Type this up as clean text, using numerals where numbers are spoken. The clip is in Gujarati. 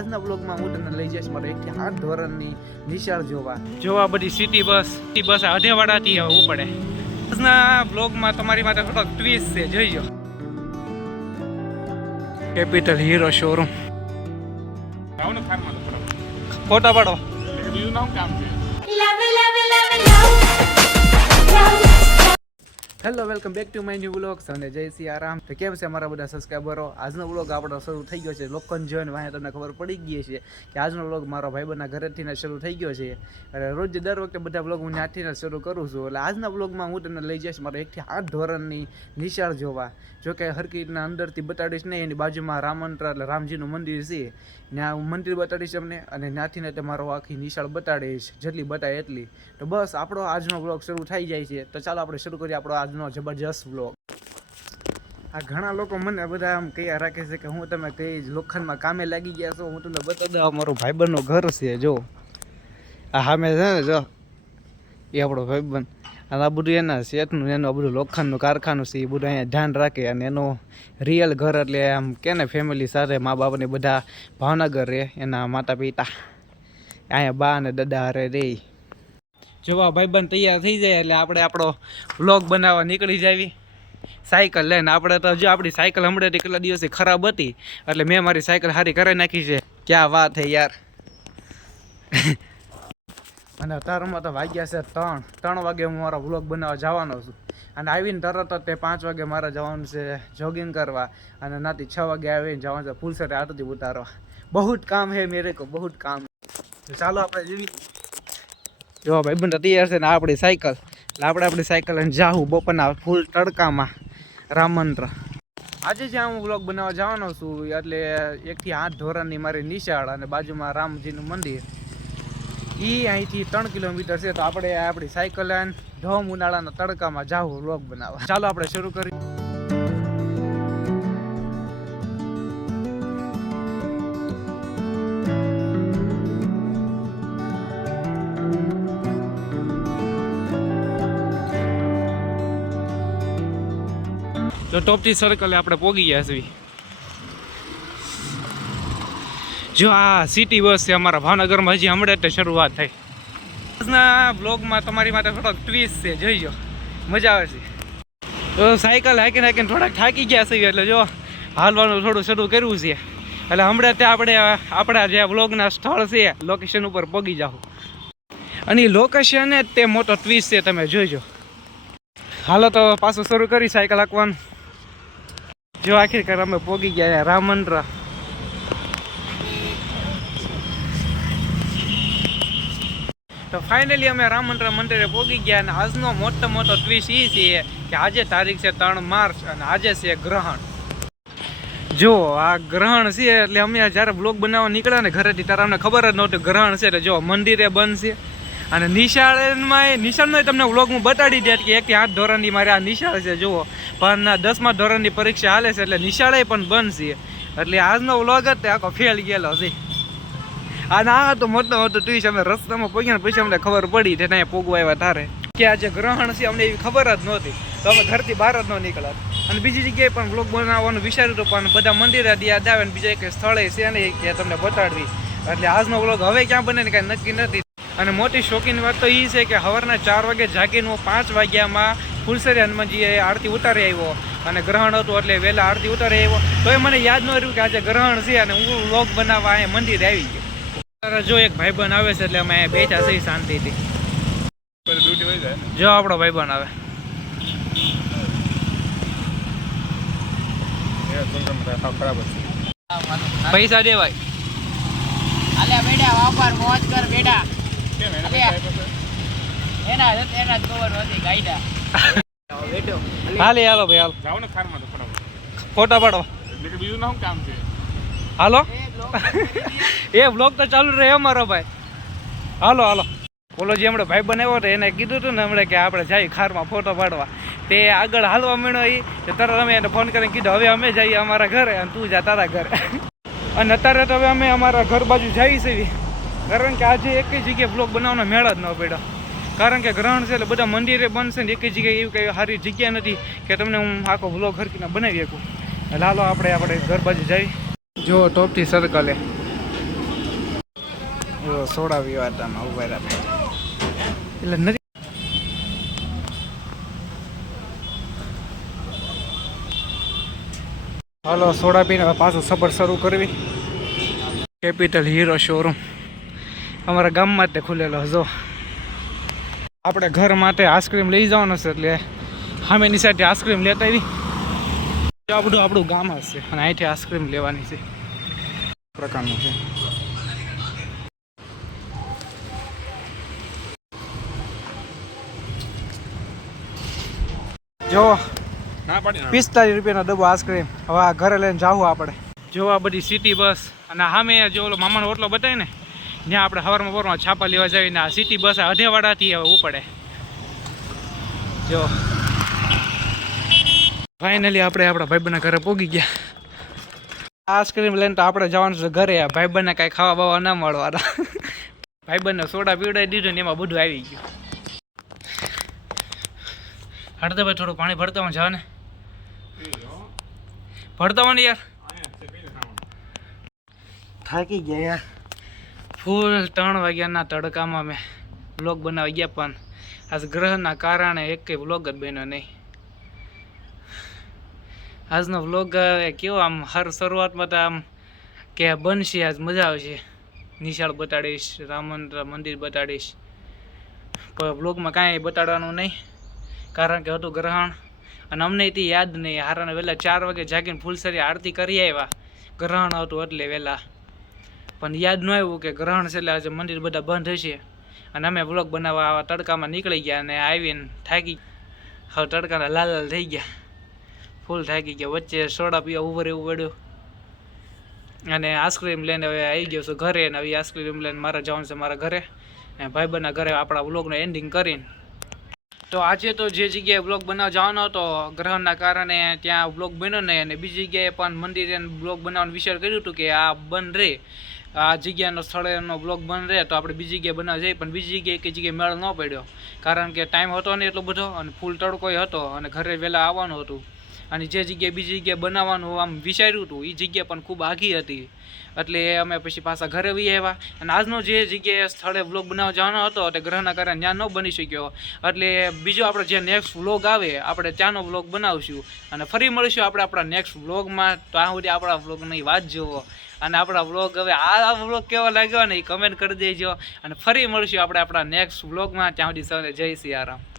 આજના બ્લોગમાં હું તમને લઈ જઈશ મારા 1 થી 8 ધોરણની નિશાળ જોવા બધી સિટી બસ અઢેવાડાથી આવવું પડે. આજના બ્લોગમાં તમારી માટે થોડોક ટ્વિસ્ટ છે, જોઈજો. કેપિટલ હીરો શોરૂમ ફોટા પાડો. Hello, welcome back to my new vlogs અને જય સિયા રામ. તો કેમ છે અમારા બધા સબસ્ક્રાઈબરો? આજનો વ્લોગ આપણો શરૂ થઈ ગયો છે. લોકોને જોઈને વાંહે તમને ખબર પડી ગઈ છે કે આજનો વ્લોગ મારા ભાઈબંધના ઘરેથી શરૂ થઈ ગયો છે. અને રોજ દર વખતે બધા વ્લોગ હું ત્યાંથી શરૂ કરું છું. એટલે આજના વ્લોગમાં હું તમને લઈ જઈશ મારા 1 થી 8 ધોરણની નિશાળ જોવા. જોકે હરકી રીતના અંદરથી બતાડીશ નહીં, એની બાજુમાં રામમંત્ર એટલે રામજીનું મંદિર છે, ત્યાં હું મંદિર બતાડીશ તમને, અને ત્યાંથી ને મારો આખી નિશાળ બતાડીશ, જેટલી બતાય એટલી. તો બસ આપણો આજનો વ્લોગ શરૂ થઈ જાય છે. તો ચાલો આપણે શરૂ કરીએ આપણો આજનો જબરજસ્ત વ્લોગ. આ ઘણા લોકો મને બધા આમ કયા રાખે છે કે હું તમે કઈ લોખંડમાં કામે લાગી ગયા છો. હું તમને બતાવી દઉં, અમારો ભાઈબંધનું ઘર છે. જો આ સામે છે ને, જો એ આપણો ભાઈબંધ. અને આ બધું એના શેઠનું, એનું બધું લોખંડનું કારખાનું છે. એ બધું અહીંયા ધ્યાન રાખે. અને એનું રિયલ ઘર એટલે આમ કે ને ફેમિલી સાથે મા બાપને બધા ભાવનગર રહે, એના માતા પિતા અહીંયા બા અને દાદા હારે રહે. જોવા ભાઈબંધ તૈયાર થઈ જાય એટલે આપણે આપણો વ્લોગ બનાવવા નીકળી જાવી સાયકલ લઈને. આપણે તો જો આપણી સાયકલ હમણાંથી કેટલા દિવસથી ખરાબ હતી, એટલે મેં મારી સાયકલ સારી કરાવી નાખી છે. ક્યાં વાત હે યાર. અને તારમાં તો વાગ્યા છે 3 વાગે હું મારો વ્લોગ બનાવવા જવાનો છું. અને આવીને તરત જ તે 5 વાગે મારે જવાનું છે જોગિંગ કરવા, અને નાથી 6 વાગે આવીને જવાનું છે ફૂલસરે આરતી ઉતારવા. બહુ જ કામ હે મેરે કો, બહુ જ કામ. તો ચાલો આપણે જેવી જો ભાઈબંધ તૈયાર છે ને આપણી સાયકલ, એટલે આપણે આપણી સાયકલ લઈને જાઉં બપોરના ફૂલ તડકામાં રામ મંત્ર. આજે જ્યાં હું વ્લોગ બનાવવા જવાનો છું, એટલે 1 થી 8 ધોરણની મારી નિશાળ, અને બાજુમાં રામજીનું મંદિર. એ અહીંથી 3 કિલોમીટર છે. તો આપણે આપણી સાયકલ લઈને ધોમ ઉનાળાના તડકામાં જાઉં વ્લોગ બનાવવા. ચાલો આપણે શરૂ કરીએ. તો ટોપથી સર્કલે આપણે પોગી ગયા છીએ. જો આ સિટી બસ છે અમારા ભાવનગરમાં, હજી હમણાં જ શરૂઆત થઈ. આજના બ્લોગમાં તમારી માટે થોડોક ટ્વિસ્ટ છે, જોઈજો, મજા આવે છે. તો સાયકલ હાકીને હાકીને થોડાક થાકી ગયા છીએ, એટલે જો હાલવાનું થોડું શરૂ કર્યું છે. એટલે હમણાં ત્યાં આપણે આપણા જે બ્લોગના સ્થળ છે લોકેશન ઉપર પગી જાઓ. અને એ લોકેશન જ તે મોટો ટ્વિસ્ટ છે, તમે જોઈજો. હાલો તો પાછું શરૂ કરી સાયકલ હાંકવાનું. જો આખીરકાર અમે પોગી ગયા રામ મંત્ર. તો ફાઇનલી અમે રામ મંત્ર મંદિરે પોગી ગયા. અને આજનો મોટો ટ્વિસ્ટ એ છે કે આજે તારીખ છે 3 માર્ચ, અને આજે છે ગ્રહણ. જો આ ગ્રહણ છે, એટલે અમે જ્યારે બ્લોગ બનાવવા નીકળ્યા ને ઘરેથી, ત્યારે અમને ખબર જ નહોતી ગ્રહણ છે. એટલે જો મંદિરે બંધ છે, અને નિશાળમાં તમને વ્લોગ હું બતાડી દે કે 1 થી 8 ધોરણની મારે આ નિશાળ છે. જુઓ, પણ 10મા ધોરણની પરીક્ષા હાલે છે, એટલે નિશાળે પણ બંધ છે. એટલે આજનો વ્લોગ જ આખો ફેલ ગયેલો છે. અને આ તો મોટો ટ્વિસ્ટ. અમે રસ્તામાં પહોંચ્યા ને પછી અમને ખબર પડી તેને અહીંયા પોગવા આવ્યા તારે કે આજે ગ્રહણ છે. અમને એવી ખબર જ નહોતી, તો અમે ઘરથી બહાર જ ન નીકળ્યા. અને બીજી જગ્યાએ પણ વ્લોગ બનાવવાનું વિચાર્યું હતું, પણ બધા મંદિરે યાદ આવે ને બીજા એક સ્થળે છે ને કે તમને બતાડવી. એટલે આજનો વ્લોગ હવે ક્યાં બને ને કાંઈ નક્કી નથી. અને મોટી શોખીન વાત તો એ છે કે સવારના 4 વાગે જાગીને 5 વાગ્યામાં ફૂલસરી હનુમાનજીએ આરતી ઉતારી આવ્યો. અને ગ્રહણ હતું એટલે વહેલા આરતી ઉતારી આવ્યો. તો એ મને યાદ ન રહ્યું કે આજે ગ્રહણ છે, અને હું વ્લોગ બનાવવા અહીંયા મંદિરે આવી ગયો. જો એક ભાઈબંધ આવે છે, એટલે અમે અહીંયા બેઠા છીએ શાંતિથી. જો આપણો ભાઈબંધ આવે. પૈસા દેવાય. અલ્યા બેડા વાપર મોજ કર બેડા. એના જ કવર હતી ગાઈડા. હાલે હાલો ભાઈ, હાલો જાવ ને ખારમાં. તો ફોટા પાડો. એટલે કે બીજું ના કામ છે. હાલો એ વ્લોગ તો ચાલુ રહે અમારો ભાઈ. હાલો બોલો. જે હમણાં ભાઈ બનાવ્યો હતો એને કીધું હતું ને હમણાં કે આપણે જઈએ ખારમાં ફોટો પાડવા. તે આગળ હાલવા માંડ્યો. એ તરત અમે એને ફોન કરીને કીધું હવે અમે જઈએ અમારા ઘરે, અને તું જા તારા ઘરે. અને અત્યારે તો હવે અમે અમારા ઘર બાજુ જઈએ છીએ, કારણ કે આજે એક જગ્યાએ બ્લોગ બનાવવાનો મેળ જ ન પડ્યો. કારણ કે ગ્રહણ છે, એટલે બધા મંદિરે બનશે ને એક જગ્યાએ એવી કઈ સારી જગ્યા નથી કે તમને હું આખો બ્લોગ હરકીને બનાવી શકું. એટલે હાલો આપણે ઘર બાજુ જઈએ. જો ટોપથી સર્કલે સોડા પીવા હતા ઉભા રહ્યા એટલે નથી. હાલો સોડા પીને પાછું સફર શરૂ કરવી. કેપિટલ હીરો શોરૂમ અમારા ગામમાં જ તે ખુલેલો. જો આપણે ઘર માટે આઈસ્ક્રીમ લઈ જવાનું છે એટલે સામેની સાઈડથી આઈસ્ક્રીમ લેતા આવી. આ બધું આપણું ગામ હશે અને અહીંથી આઈસ્ક્રીમ લેવાની છે પ્રકારનું છે. જો 45 રૂપિયાનો ડબ્બો આઈસ્ક્રીમ. હવે આ ઘરે લઈને જાવું આપણે. જો આ બધી સિટી બસ અને સામે જો ઓલો મામાનો ઓટલો બતાવે ને ત્યાં આપણે સવારમાં પરમાં છાપા લેવા જઈએ ને આ સિટી બસ અઢેવાડાથી હવે ઉપડે. જો ફાઇનલી આપણે આપણા ભાઈબંધના ઘરે પહોંચી ગયા. આઈસ્ક્રીમ લઈને તો આપણે જવાનું છે ઘરે. ભાઈબંધને કાંઈ ખાવા બાવા ના મળવાના. ભાઈબંધને સોડા પીવડાવી દીધું ને એમાં બધું આવી ગયું. હડતા ભાઈ થોડું પાણી ભરતા હું જાવ ને. ભરતા હોય ને યાર. થાકી ગયા યાર. ફૂલ 3 વાગ્યાના તડકામાં મેં વ્લોગ બનાવી ગયા પણ આજ ગ્રહના કારણે એક વ્લોગ જ બન્યો નહીં. આજનો વ્લોગ કેવો આમ હર શરૂઆતમાં તો આમ કે બનશે આજ મજા આવશે. નિશાળ બતાડીશ, રામ મંદિર બતાડીશ પણ વ્લોગમાં કાંઈ બતાડવાનું નહીં કારણ કે હતું ગ્રહણ અને અમને તે યાદ નહીં. હારાને વહેલા 4 વાગે જાગીને ફૂલસરી આરતી કરી આવ્યા. ગ્રહણ હતું એટલે વહેલા પણ યાદ ન આવ્યું કે ગ્રહણ છે એટલે આજે મંદિર બધા બંધ હશે અને અમે વ્લોગ બનાવવા આવા તડકામાં નીકળી ગયા અને આવીને થાકી હવે તડકાના લાલ લાલ થઈ ગયા. ફૂલ થાકી ગયા. વચ્ચે સોડા પીવા ઉભો રહેવું પડ્યું અને આઈસ્ક્રીમ લઈને હવે આવી ગયો છું ઘરે. અને આવી આઈસ્ક્રીમ લઈને મારે જવાનું છે મારા ઘરે અને ભાઈબંધના ઘરે આપણા વ્લોગનું એન્ડિંગ કરીને. તો આજે તો જે જગ્યાએ વ્લોગ બનાવવા જવાનો હતો ગ્રહણના કારણે ત્યાં વ્લોગ બન્યો નહીં અને બીજી જગ્યાએ પણ મંદિરે વ્લોગ બનાવવાનો વિચાર કર્યું હતું કે આ બંધ રહે, આ જગ્યાનો સ્થળેનો વ્લોગ બંધ રહે તો આપણે બીજી જગ્યાએ બનાવવા જઈએ પણ બીજી જગ્યાએ કઈ જગ્યાએ મેળ ન પડ્યો કારણ કે ટાઈમ હતો નહીં એટલો બધો અને ફૂલ તડકોય હતો અને ઘરે વહેલા આવવાનું હતું. અને જે જગ્યાએ બીજી જગ્યાએ બનાવવાનું આમ વિચાર્યું હતું એ જગ્યા પણ ખૂબ આઘી હતી એટલે અમે પછી પાછા ઘરે વહી આવ્યા. અને આજનો જે જગ્યાએ સ્થળે વ્લોગ બનાવવા જવાનો હતો તે ગ્રહના કારણે ત્યાં ન બની શક્યો એટલે બીજો આપણો જે નેક્સ્ટ વ્લોગ આવે આપણે ત્યાંનો વ્લોગ બનાવશું અને ફરી મળીશું આપણે આપણા નેક્સ્ટ વ્લોગમાં. તો આ સુધી આપણા વ્લોગની વાત જુઓ અને આપણા વ્લોગ હવે આ વ્લોગ કેવો લાગ્યો ને એ કમેન્ટ કરી દેજો અને ફરી મળીશું આપણે આપણા નેક્સ્ટ વ્લોગમાં. ત્યાં સુધી સૌને જય સિયારામ.